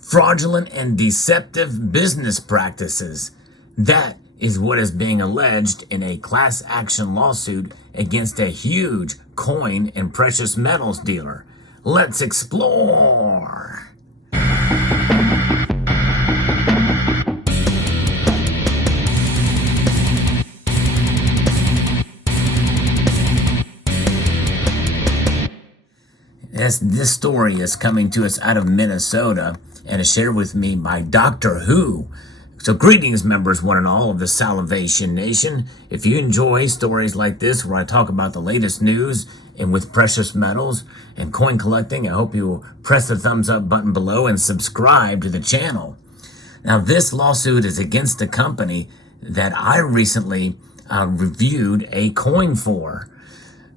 fraudulent and deceptive business practices. That is what is being alleged in a class action lawsuit against a huge coin and precious metals dealer. Let's explore. This story is coming to us out of Minnesota and is shared with me by Doctor Who. So greetings, members, one and all of the Salivation Nation. If you enjoy stories like this where I talk about the latest news and with precious metals and coin collecting, I hope you will press the thumbs up button below and subscribe to the channel. Now, this lawsuit is against a company that I recently reviewed a coin for.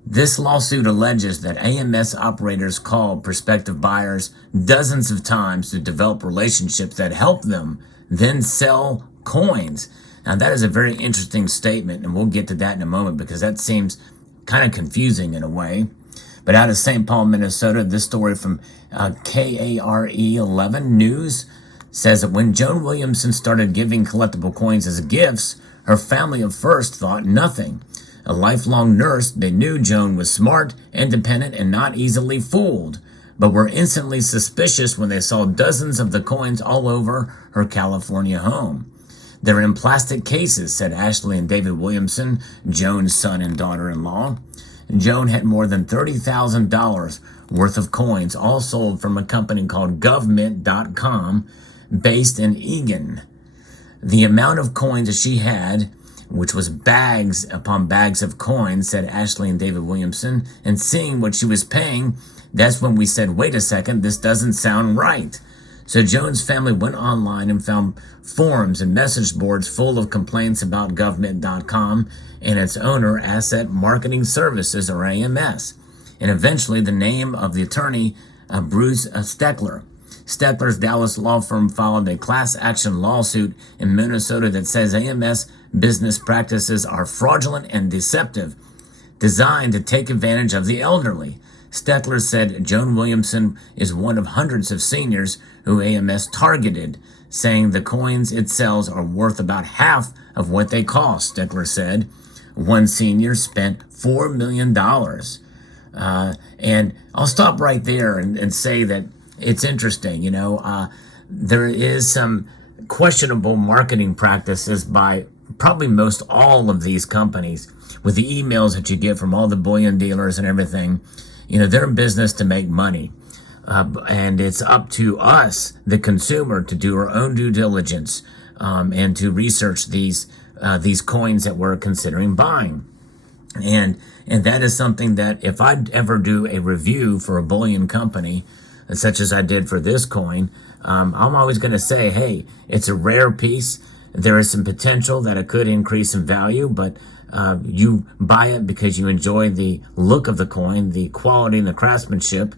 This lawsuit alleges that AMS operators called prospective buyers dozens of times to develop relationships that help them then sell coins. Now, that is a very interesting statement, and we'll get to that in a moment because that seems kind of confusing in a way. But out of St. Paul, Minnesota, this story from KARE 11 News says that when Joan Williamson started giving collectible coins as gifts, her family at first thought nothing. A lifelong nurse, they knew Joan was smart, independent, and not easily fooled, but were instantly suspicious when they saw dozens of the coins all over her California home. They're in plastic cases, said Ashley and David Williamson, Joan's son and daughter-in-law. Joan had more than $30,000 worth of coins, all sold from a company called government.com, based in Eagan. The amount of coins that she had, which was bags upon bags of coins, said Ashley and David Williamson, and seeing what she was paying, that's when we said, wait a second, this doesn't sound right. So Joan's family went online and found forums and message boards full of complaints about government.com and its owner, Asset Marketing Services, or AMS, and eventually the name of the attorney, Bruce Steckler. Steckler's Dallas law firm filed a class action lawsuit in Minnesota that says AMS business practices are fraudulent and deceptive, designed to take advantage of the elderly. Steckler said Joan Williamson is one of hundreds of seniors who AMS targeted, saying the coins it sells are worth about half of what they cost, Steckler said. One senior spent $4 million. And I'll stop right there and say that it's interesting. There is some questionable marketing practices by probably most all of these companies with the emails that you get from all the bullion dealers and everything. They're in business to make money. And it's up to us, the consumer, to do our own due diligence and to research these coins that we're considering buying. And that is something that if I ever do a review for a bullion company, such as I did for this coin, I'm always going to say, hey, it's a rare piece. There is some potential that it could increase in value, but you buy it because you enjoy the look of the coin, the quality and the craftsmanship,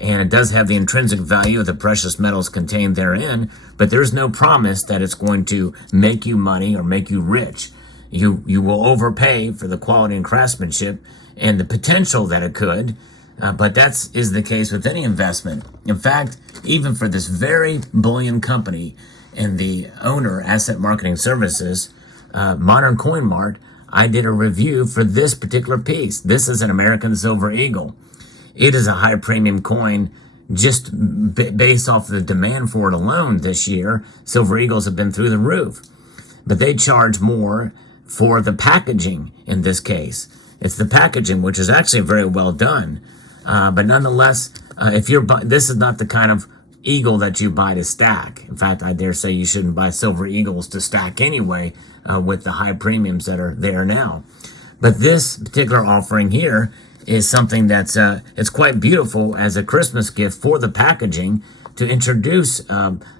and it does have the intrinsic value of the precious metals contained therein, but there's no promise that it's going to make you money or make you rich. You will overpay for the quality and craftsmanship and the potential that it could, but that is the case with any investment. In fact, even for this very bullion company and the owner, Asset Marketing Services, Modern Coin Mart, I did a review for this particular piece. This is an American Silver Eagle. It is a high premium coin just based off the demand for it alone this year. Silver Eagles have been through the roof, but they charge more for the packaging in this case. It's the packaging, which is actually very well done. But nonetheless, this is not the kind of eagle that you buy to stack. In fact, I dare say you shouldn't buy Silver Eagles to stack anyway, with the high premiums that are there now. But this particular offering here is something that's it's quite beautiful as a Christmas gift for the packaging to introduce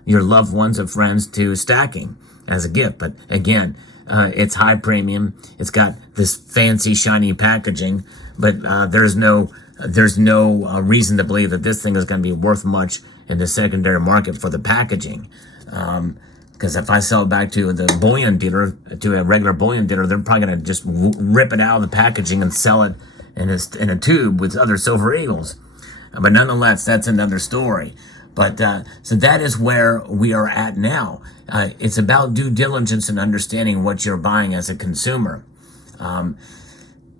your loved ones or friends to stacking as a gift. But again, it's high premium. It's got this fancy shiny packaging, but there's no reason to believe that this thing is going to be worth much in the secondary market for the packaging. Because if I sell it back to the bullion dealer, to a regular bullion dealer, they're probably going to just rip it out of the packaging and sell it in a tube with other Silver Eagles. But nonetheless, that's another story. But so that is where we are at now. It's about due diligence and understanding what you're buying as a consumer.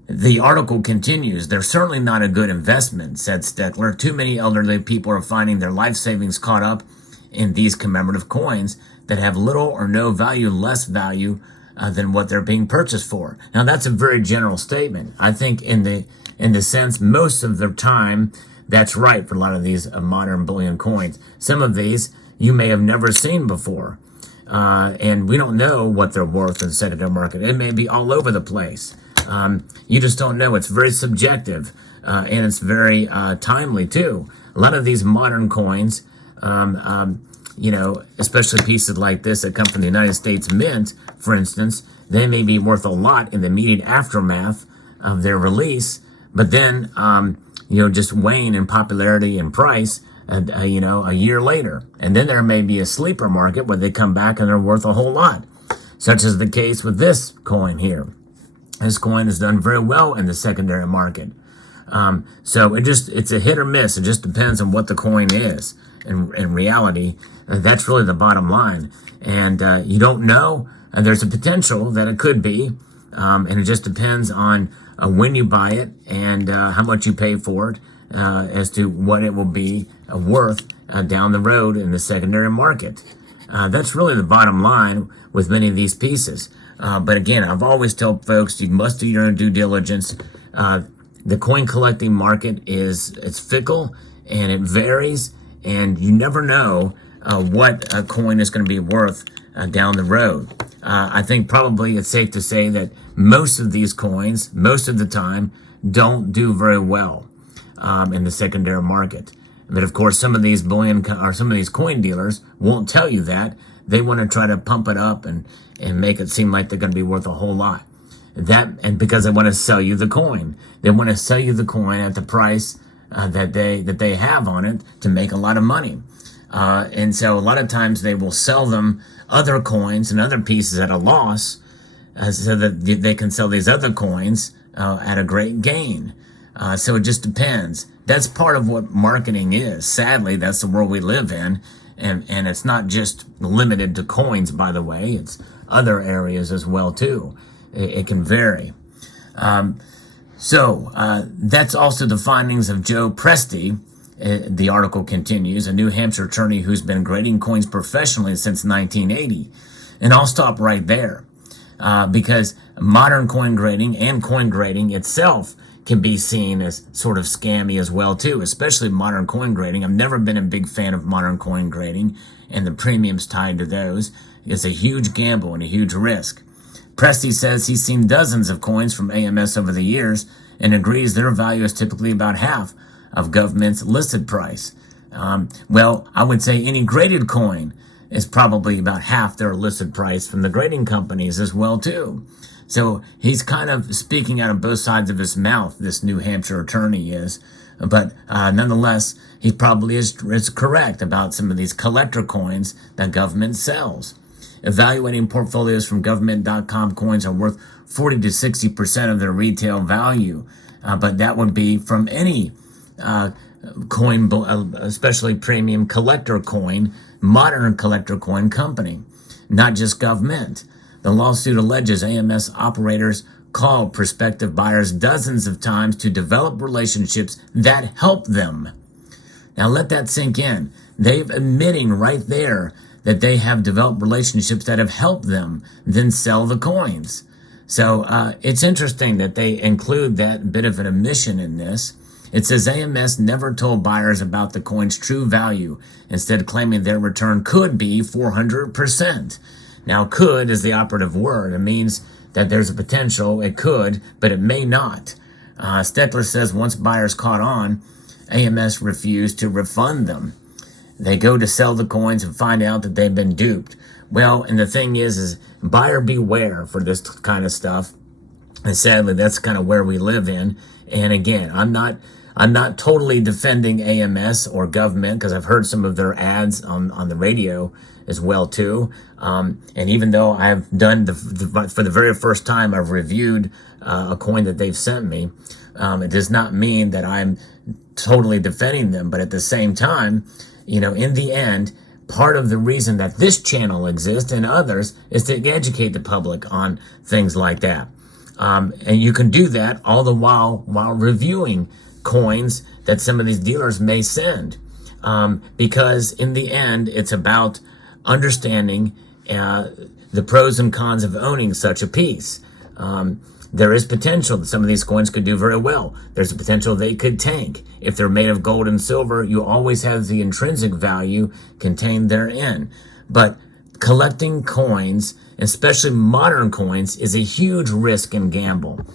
The article continues, they're certainly not a good investment, said Steckler. Too many elderly people are finding their life savings caught up in these commemorative coins that have little or no value, less value than what they're being purchased for. Now, that's a very general statement. I think in the sense, most of the time, that's right for a lot of these modern bullion coins. Some of these you may have never seen before. And we don't know what they're worth in the secondary market. It may be all over the place. You just don't know. It's very subjective, and it's very timely too. A lot of these modern coins, especially pieces like this that come from the United States Mint, for instance, they may be worth a lot in the immediate aftermath of their release, but then, just wane in popularity and price, a year later. And then there may be a sleeper market where they come back and they're worth a whole lot, such as the case with this coin here. This coin has done very well in the secondary market. So it's a hit or miss. It just depends on what the coin is. In reality, that's really the bottom line. And you don't know. And there's a potential that it could be. And it just depends on when you buy it and how much you pay for it as to what it will be worth down the road in the secondary market. That's really the bottom line with many of these pieces. But again, I've always told folks you must do your own due diligence. The coin collecting market it's fickle and it varies, and you never know what a coin is going to be worth down the road. I think probably it's safe to say that most of these coins, most of the time, don't do very well in the secondary market. But of course, some of these coin dealers won't tell you that. They want to try to pump it up and make it seem like they're going to be worth a whole lot. And because they want to sell you the coin. They want to sell you the coin at the price that they have on it to make a lot of money. And so a lot of times they will sell them other coins and other pieces at a loss so that they can sell these other coins at a great gain. So it just depends. That's part of what marketing is. Sadly, that's the world we live in. And it's not just limited to coins, by the way. It's other areas as well, too. It can vary. So that's also the findings of Joe Presti. The article continues, a New Hampshire attorney who's been grading coins professionally since 1980. And I'll stop right there because modern coin grading and coin grading itself can be seen as sort of scammy as well, too, especially modern coin grading. I've never been a big fan of modern coin grading and the premiums tied to those. It's a huge gamble and a huge risk. Presti says he's seen dozens of coins from AMS over the years and agrees their value is typically about half of government's listed price. Well, I would say any graded coin is probably about half their listed price from the grading companies as well, too. So he's kind of speaking out of both sides of his mouth, this New Hampshire attorney is. But nonetheless, he probably is correct about some of these collector coins that government sells. Evaluating portfolios from government.com coins are worth 40 to 60% of their retail value. But that would be from any coin, especially premium collector coin, modern collector coin company, not just government. The lawsuit alleges AMS operators called prospective buyers dozens of times to develop relationships that help them. Now let that sink in. They're admitting right there that they have developed relationships that have helped them then sell the coins. So it's interesting that they include that bit of an admission in this. It says AMS never told buyers about the coin's true value, instead claiming their return could be 400%. Now, could is the operative word. It means that there's a potential. It could, but it may not. Steckler says once buyers caught on, AMS refused to refund them. They go to sell the coins and find out that they've been duped. Well, and the thing is buyer beware for this kind of stuff. And sadly, that's kind of where we live in. And again, I'm not totally defending AMS or government because I've heard some of their ads on the radio as well too. And even though I've done for the very first time, I've reviewed a coin that they've sent me. It does not mean that I'm totally defending them, but at the same time, in the end, part of the reason that this channel exists and others is to educate the public on things like that. And you can do that all the while reviewing coins that some of these dealers may send. Because in the end, it's about understanding the pros and cons of owning such a piece. There is potential that some of these coins could do very well. There's a potential they could tank. If they're made of gold and silver, you always have the intrinsic value contained therein. But collecting coins, especially modern coins, is a huge risk and gamble.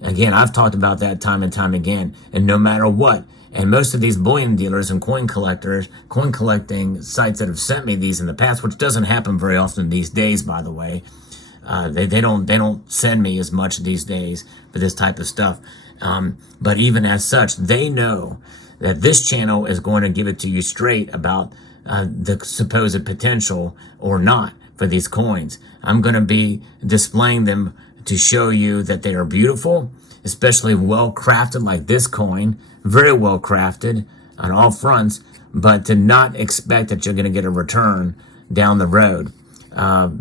Again, I've talked about that time and time again. And no matter what, and most of these bullion dealers and coin collecting sites that have sent me these in the past, which doesn't happen very often these days, by the way. They don't send me as much these days for this type of stuff. But even as such, they know that this channel is going to give it to you straight about the supposed potential or not for these coins. I'm going to be displaying them to show you that they are beautiful, especially well crafted like this coin, very well crafted on all fronts, but to not expect that you're going to get a return down the road.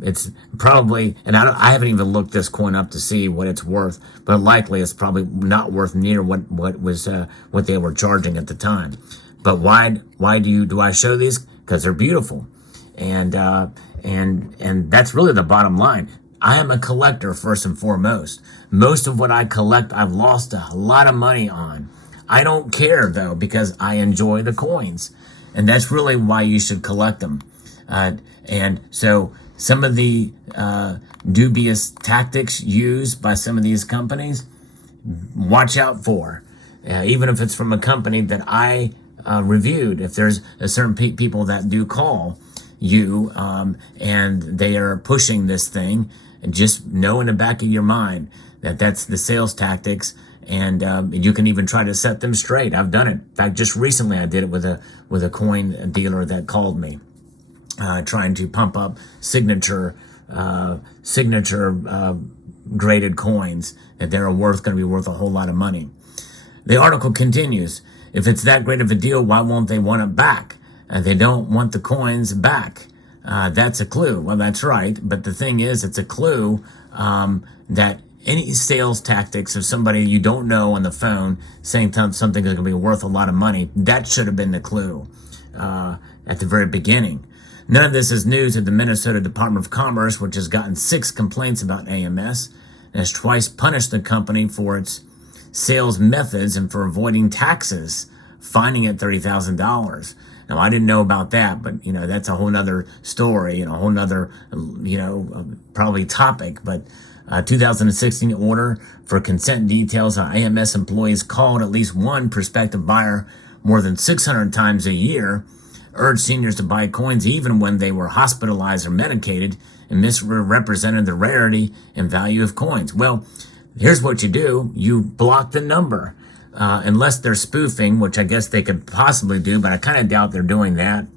It's probably, and I haven't even looked this coin up to see what it's worth, but likely it's probably not worth near what they were charging at the time. But why do I show these? Because they're beautiful, and that's really the bottom line. I am a collector first and foremost. Most of what I collect, I've lost a lot of money on. I don't care though, because I enjoy the coins, and that's really why you should collect them. And so some of the dubious tactics used by some of these companies, watch out for. Even if it's from a company that I reviewed, if there's a certain people that do call you and they are pushing this thing, just know in the back of your mind that that's the sales tactics. And you can even try to set them straight. I've done it. In fact, just recently I did it with a coin dealer that called me, trying to pump up signature graded coins that they're going to be worth a whole lot of money. The article continues. If it's that great of a deal, why won't they want it back? They don't want the coins back. That's a clue. Well, that's right. But the thing is, it's a clue that any sales tactics of somebody you don't know on the phone saying something is going to be worth a lot of money, that should have been the clue at the very beginning. None of this is news at the Minnesota Department of Commerce, which has gotten 6 complaints about AMS and has twice punished the company for its sales methods and for avoiding taxes, fining it $30,000. Now, I didn't know about that, but, that's a whole nother story and a whole nother, probably topic. But 2016 order for consent details on AMS employees called at least one prospective buyer more than 600 times a year, urged seniors to buy coins even when they were hospitalized or medicated, and misrepresented the rarity and value of coins. Well, here's what you do. You block the number. Unless they're spoofing, which I guess they could possibly do, but I kind of doubt they're doing that.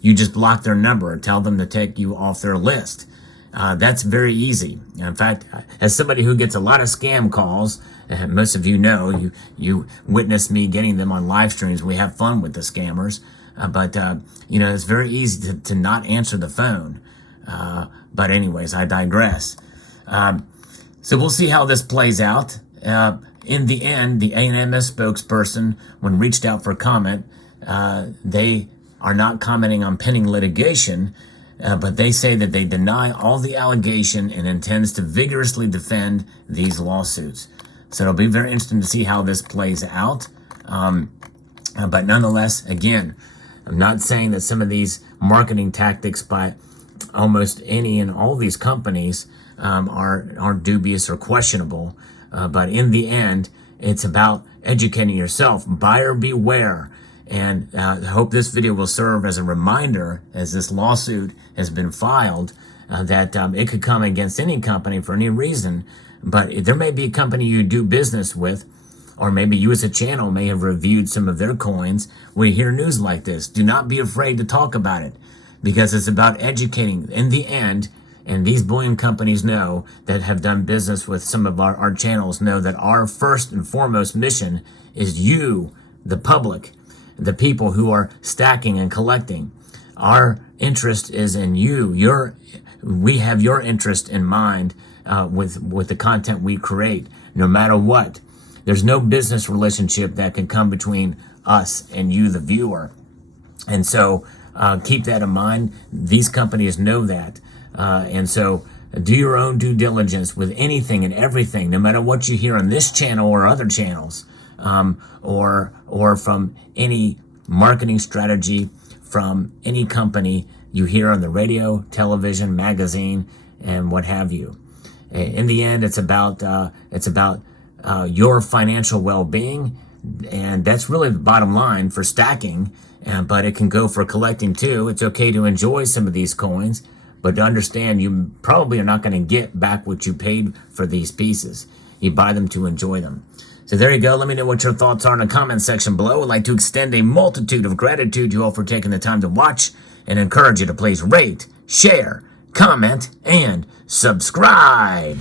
You just block their number and tell them to take you off their list. That's very easy. In fact, as somebody who gets a lot of scam calls, most of you know, you witness me getting them on live streams. We have fun with the scammers. But it's very easy to not answer the phone. But anyways, I digress. So we'll see how this plays out. In the end, the AMS spokesperson, when reached out for comment, they are not commenting on pending litigation, but they say that they deny all the allegation and intends to vigorously defend these lawsuits. So it'll be very interesting to see how this plays out. But nonetheless, again, I'm not saying that some of these marketing tactics by almost any and all these companies are dubious or questionable. But in the end, it's about educating yourself. Buyer beware. And I hope this video will serve as a reminder, as this lawsuit has been filed, that it could come against any company for any reason. But there may be a company you do business with, or maybe you as a channel may have reviewed some of their coins. When you hear news like this, do not be afraid to talk about it, because it's about educating. In the end, and these bullion companies know, that have done business with some of our channels, know that our first and foremost mission is you, the public. the people who are stacking and collecting. Our interest is in you. We have your interest in mind with the content we create, no matter what. There's no business relationship that can come between us and you, the viewer. And so keep that in mind. These companies know that. And so do your own due diligence with anything and everything, no matter what you hear on this channel or other channels, or from any marketing strategy from any company you hear on the radio, television, magazine, and what have you. In the end, it's about your financial well-being, and that's really the bottom line for stacking. But it can go for collecting too. It's okay to enjoy some of these coins, but to understand you probably are not going to get back what you paid for these pieces. You buy them to enjoy them. So there you go. Let me know what your thoughts are in the comment section below. I'd like to extend a multitude of gratitude to you all for taking the time to watch, and encourage you to please rate, share, comment, and subscribe.